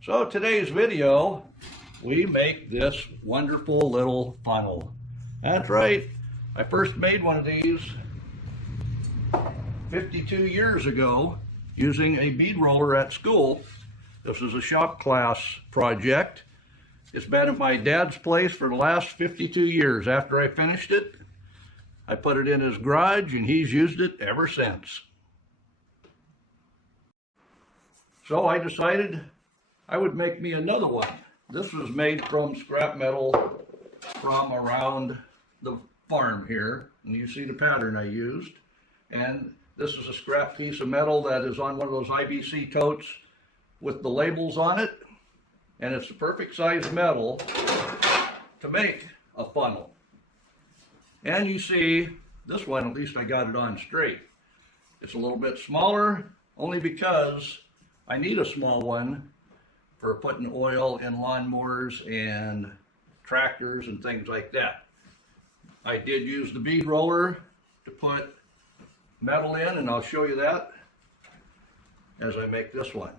So today's video, we make this wonderful little funnel. That's right, I first made one of these 52 years ago using a bead roller at school. This is a shop class project. It's been at my dad's place for the last 52 years. After I finished it, I put it in his garage and he's used it ever since. So I decided I would make me another one. This was made from scrap metal from around the farm here. And you see the pattern I used. And this is a scrap piece of metal that is on one of those IBC totes with the labels on it. And it's the perfect size metal to make a funnel. And you see, this one, at least I got it on straight. It's a little bit smaller, only because I need a small one for putting oil in lawnmowers and tractors and things like that. I did use the bead roller to put metal in, and I'll show you that as I make this one.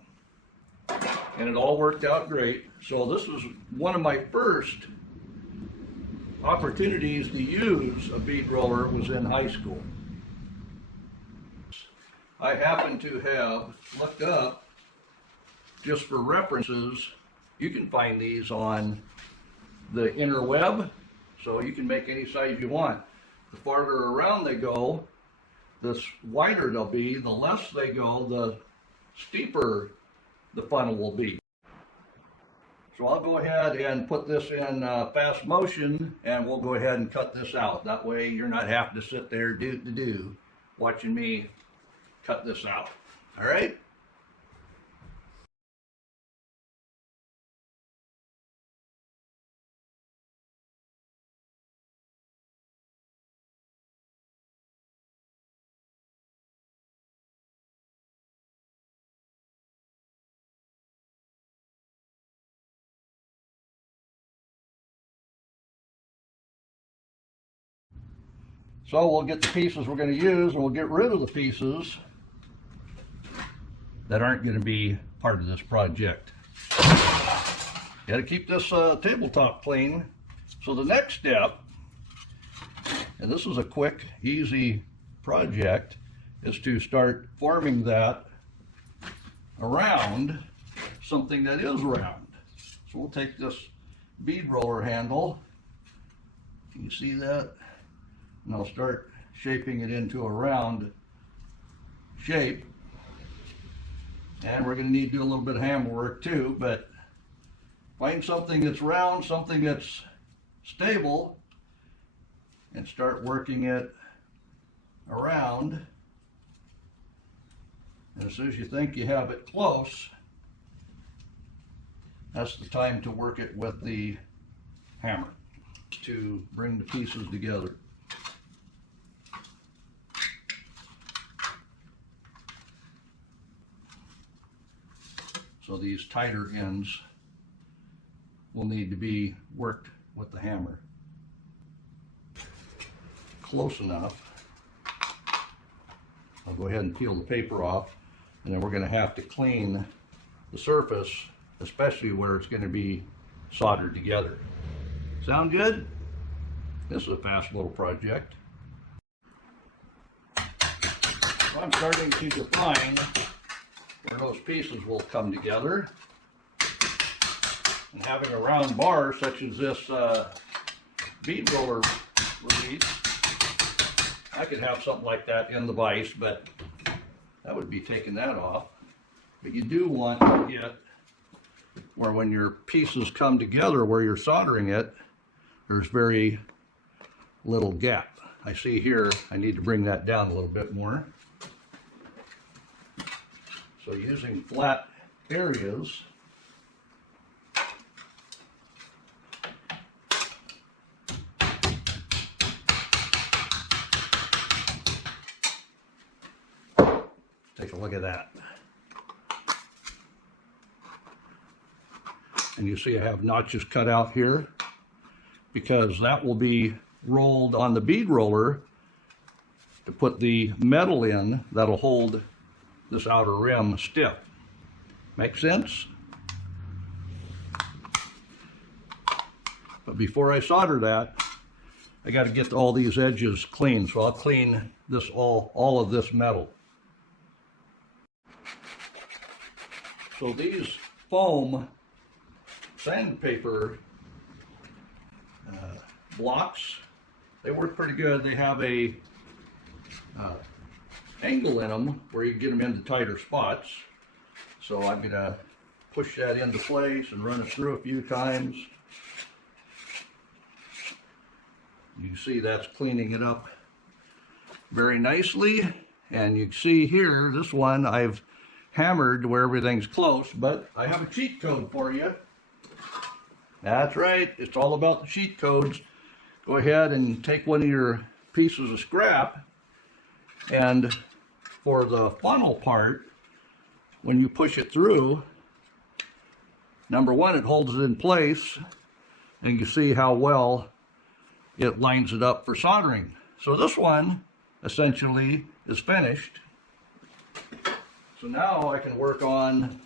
And it all worked out great. So this was one of my first opportunities to use a bead roller was in high school. I happen to have looked up, just for references, you can find these on the interweb, so you can make any size you want. The farther around they go, the wider they'll be. The less they go, the steeper the funnel will be. So I'll go ahead and put this in fast motion, and we'll go ahead and cut this out. That way you're not having to sit there watching me cut this out. All right? So we'll get the pieces we're going to use, and we'll get rid of the pieces that aren't going to be part of this project. Got to keep this tabletop clean. So the next step, and this is a quick, easy project, is to start forming that around something that is round. So we'll take this bead roller handle. Can you see that? And I'll start shaping it into a round shape. And we're going to need to do a little bit of hammer work too, but find something that's round, something that's stable, and start working it around. And as soon as you think you have it close, that's the time to work it with the hammer to bring the pieces together. So these tighter ends will need to be worked with the hammer. Close enough. I'll go ahead and peel the paper off, and then we're going to have to clean the surface, especially where it's going to be soldered together. Sound good? This is a fast little project. So I'm starting to define where those pieces will come together. And having a round bar such as this bead roller release, I could have something like that in the vise, but that would be taking that off. But you do want to get where when your pieces come together where you're soldering it, there's very little gap. I see here I need to bring that down a little bit more. So using flat areas, take a look at that. And you see I have notches cut out here because that will be rolled on the bead roller to put the metal in that'll hold this outer rim stiff. Make sense? before I solder that, I got to get all these edges clean. So I'll clean this all of this metal. So these foam sandpaper blocks, they work pretty good. They have a angle in them where you get them into tighter spots. So I'm going to push that into place and run it through a few times. You can see that's cleaning it up very nicely. And you can see here, this one I've hammered where everything's close, but I have a cheat code for you. That's right, it's all about the cheat codes. Go ahead and take one of your pieces of scrap, and for the funnel part, when you push it through, number one, it holds it in place, and you see how well it lines it up for soldering. So this one essentially is finished. So now I can work on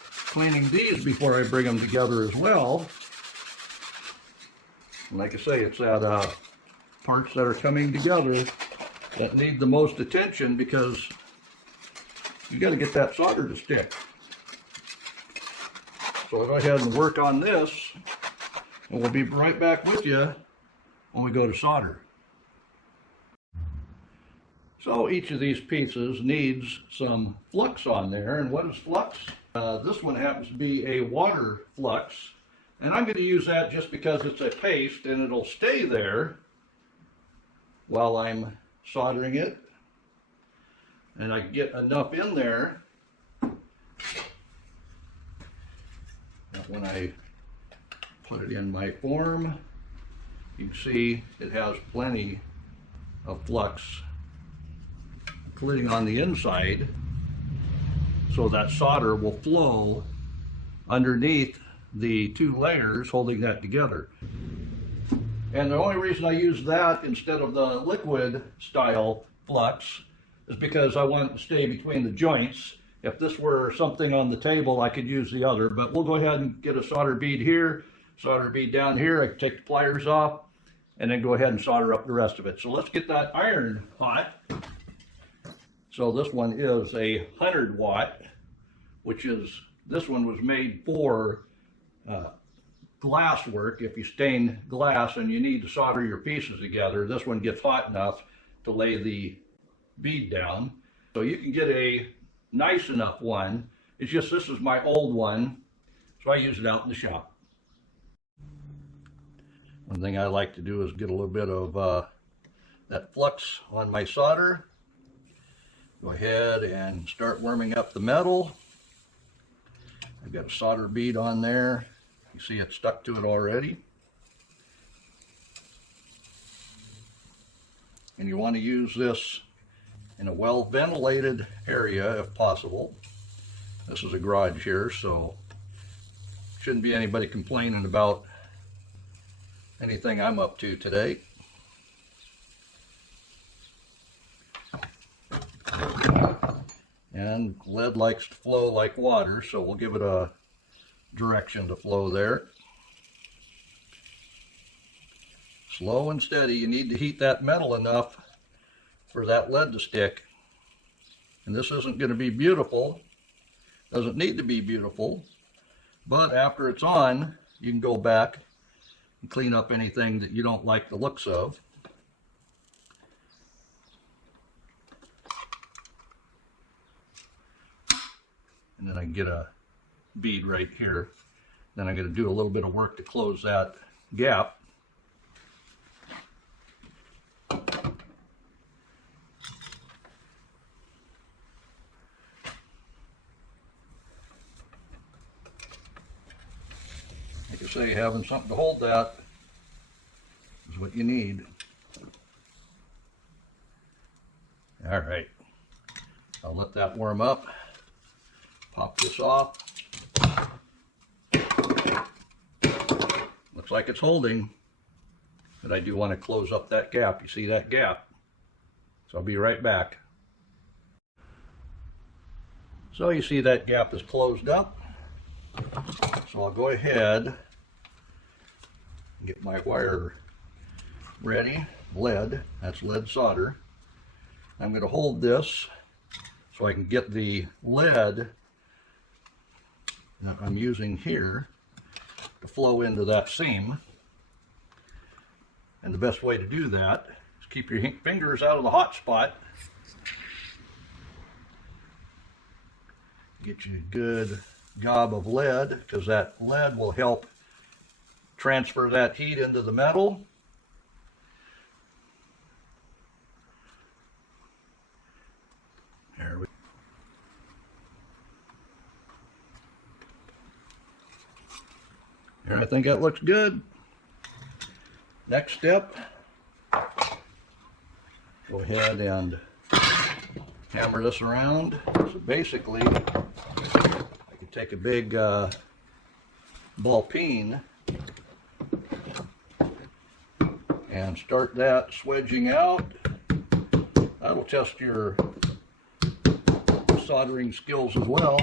cleaning these before I bring them together as well. And like I say, it's that parts that are coming together that need the most attention, because you got to get that solder to stick. So I'll go ahead and work on this, and we'll be right back with you when we go to solder. So each of these pieces needs some flux on there. And what is flux? This one happens to be a water flux. And I'm going to use that just because it's a paste and it'll stay there while I'm soldering it. And I get enough in there that when I put it in my form, you can see it has plenty of flux including on the inside, so that solder will flow underneath the two layers holding that together. And the only reason I use that instead of the liquid style flux is because I want it to stay between the joints. If this were something on the table, I could use the other, but we'll go ahead and get a solder bead here, solder bead down here. I can take the pliers off and then go ahead and solder up the rest of it. So let's get that iron hot. So this one is a 100 watt, which is, this one was made for glass work. If you stain glass and you need to solder your pieces together, this one gets hot enough to lay the bead down. So you can get a nice enough one. It's just, this is my old one, so I use it out in the shop. One thing I like to do is get a little bit of that flux on my solder. Go ahead and start warming up the metal. I've got a solder bead on there. You see it stuck to it already. And you want to use this in a well ventilated area if possible. This is a garage here, so shouldn't be anybody complaining about anything I'm up to today. And lead likes to flow like water, so we'll give it a direction to flow there. Slow and steady. You need to heat that metal enough for that lead to stick. And this isn't going to be beautiful. Doesn't need to be beautiful. But after it's on, you can go back and clean up anything that you don't like the looks of. And then I can get a bead right here. Then I'm going to do a little bit of work to close that gap. Like I say, having something to hold that is what you need. All right, I'll let that warm up. Pop this off. Looks like it's holding, but I do want to close up that gap. You see that gap? So I'll be right back. So you see that gap is closed up. So I'll go ahead Get my wire ready. Lead, that's lead solder. I'm going to hold this so I can get the lead that I'm using here to flow into that seam. And the best way to do that is keep your fingers out of the hot spot. Get you a good gob of lead, because that lead will help transfer that heat into the metal. There we go. Here, I think that looks good. Next step, go ahead and hammer this around. So basically, I can take a big ball peen and start that swedging out. That'll test your soldering skills as well.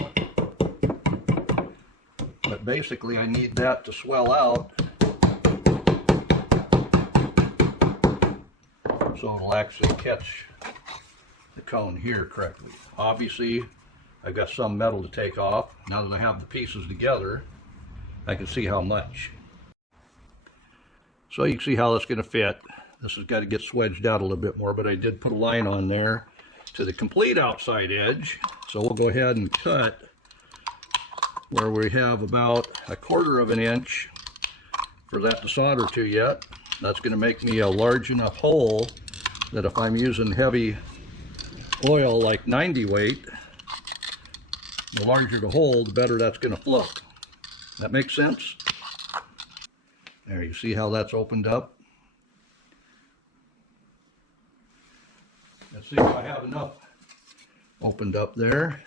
But basically, I need that to swell out so it'll actually catch the cone here correctly. Obviously, I've got some metal to take off. Now that I have the pieces together, I can see how much. So you can see how that's going to fit. This has got to get swedged out a little bit more, but I did put a line on there to the complete outside edge. So we'll go ahead and cut where we have about 1/4 of an inch for that to solder to yet. That's going to make me a large enough hole that if I'm using heavy oil like 90 weight, the larger the hole, the better that's going to flow. That makes sense? There, you see how that's opened up? Let's see if I have enough opened up there.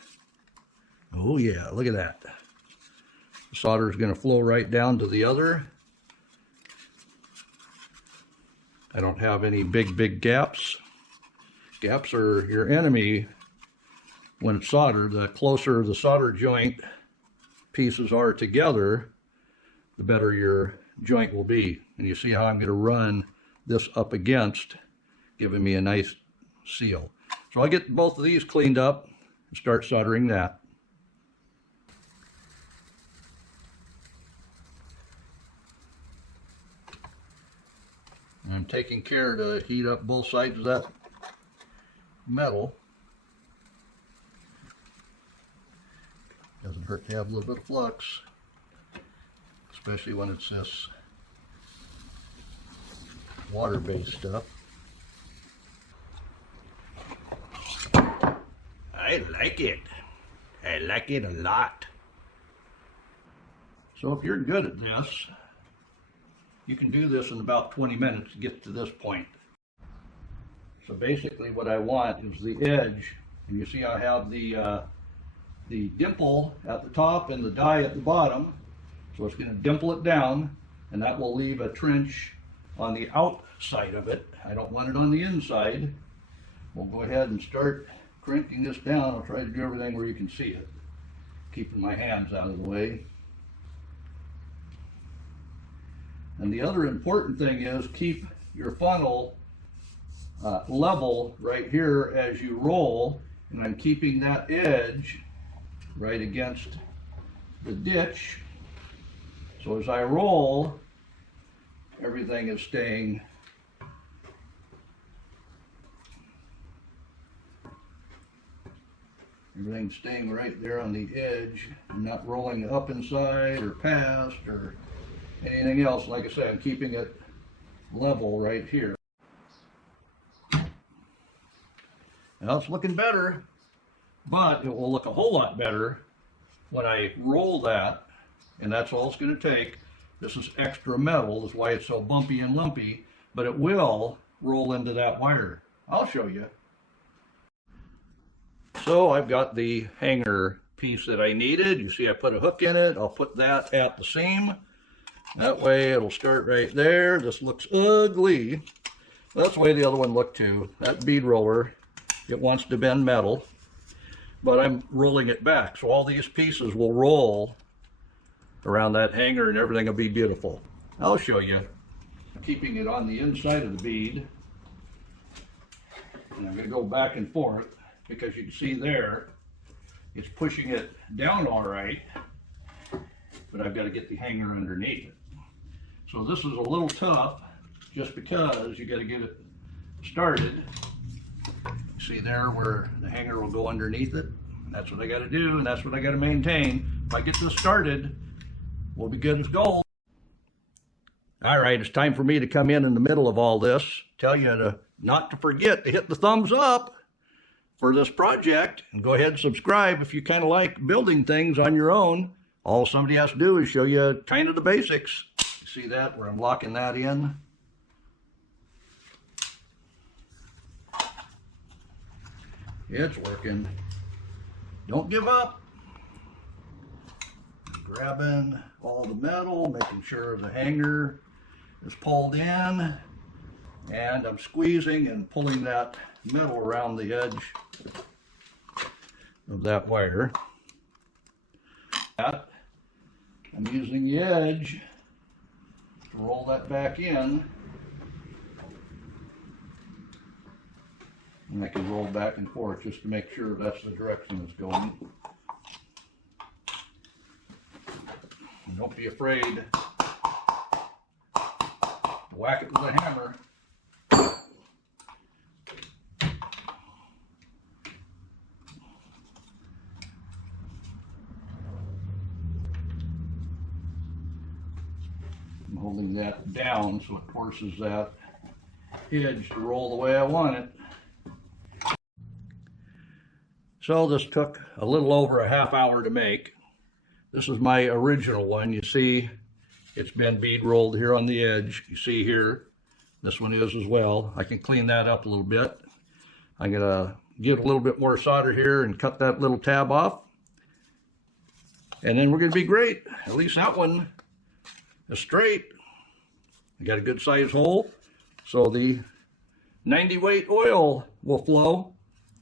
Oh yeah, look at that. The solder is going to flow right down to the other. I don't have any big gaps. Gaps are your enemy when it's soldered. The closer the solder joint pieces are together, the better your joint will be. And you see how I'm going to run this up against, giving me a nice seal. So I'll get both of these cleaned up and start soldering that. I'm taking care to heat up both sides of that metal. Doesn't hurt to have a little bit of flux, especially when it's this water-based stuff. I like it. I like it a lot. So if you're good at this, you can do this in about 20 minutes to get to this point. So basically what I want is the edge, and you see I have the dimple at the top and the die at the bottom. So it's going to dimple it down, and that will leave a trench on the outside of it. I don't want it on the inside. We'll go ahead and start cranking this down. I'll try to do everything where you can see it, keeping my hands out of the way. And the other important thing is keep your funnel level right here as you roll, and I'm keeping that edge right against the ditch. So as I roll, everything is staying right there on the edge. I'm not rolling up inside or past or anything else. Like I said, I'm keeping it level right here. Now it's looking better, but it will look a whole lot better when I roll that, and that's all it's going to take. This is extra metal, that's why it's so bumpy and lumpy, but it will roll into that wire. I'll show you. So I've got the hanger piece that I needed. You see I put a hook in it. I'll put that at the seam. That way it'll start right there. This looks ugly. That's the way the other one looked too. That bead roller, it wants to bend metal, but I'm rolling it back. So all these pieces will roll around that hanger and everything will be beautiful. I'll show you. keeping it on the inside of the bead. And I'm going to go back and forth because you can see there, it's pushing it down all right, but I've got to get the hanger underneath it. So this is a little tough just because you got to get it started. See there where the hanger will go underneath it? That's what I got to do, and that's what I got to maintain. If I get this started, we'll be good as gold. All right, it's time for me to come in the middle of all this, tell you not to forget to hit the thumbs up for this project, and go ahead and subscribe if you kind of like building things on your own. All somebody has to do is show you kind of the basics. You see that, where I'm locking that in? It's working. Don't give up. I'm grabbing all the metal, making sure the hanger is pulled in, and I'm squeezing and pulling that metal around the edge of that wire. I'm using the edge to roll that back in, and I can roll back and forth just to make sure that's the direction it's going. And don't be afraid to whack it with a hammer. I'm holding that down so it forces that edge to roll the way I want it. So this took a little over a half hour to make. This is my original one. You see it's been bead rolled here on the edge. You see here, this one is as well. I can clean that up a little bit. I'm gonna get a little bit more solder here and cut that little tab off. And then we're gonna be great. At least that one is straight. I got a good size hole, so the 90 weight oil will flow.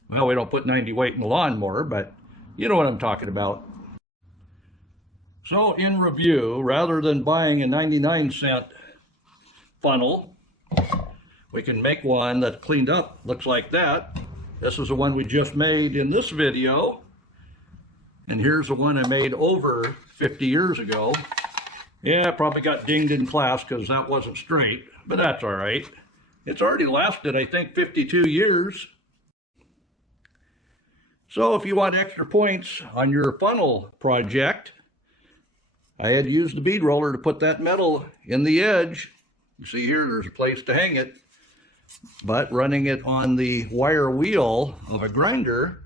Well, we don't put 90 weight in the lawnmower, but you know what I'm talking about. So in review, rather than buying a 99-cent funnel, we can make one that's cleaned up, looks like that. This is the one we just made in this video. And here's the one I made over 50 years ago. Yeah, it probably got dinged in class because that wasn't straight, but that's all right. It's already lasted, I think, 52 years. So if you want extra points on your funnel project, I had to use the bead roller to put that metal in the edge. You see here, there's a place to hang it, but running it on the wire wheel of a grinder,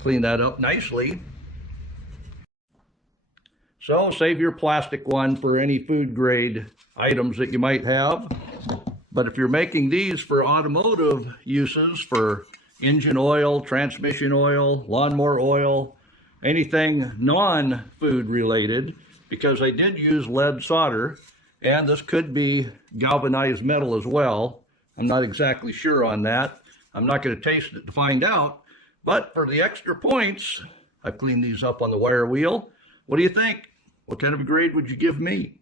clean that up nicely. So save your plastic one for any food grade items that you might have. But if you're making these for automotive uses, for engine oil, transmission oil, lawnmower oil, anything non-food related, because I did use lead solder, and this could be galvanized metal as well. I'm not exactly sure on that. I'm not going to taste it to find out, but for the extra points, I've cleaned these up on the wire wheel. What do you think? What kind of a grade would you give me?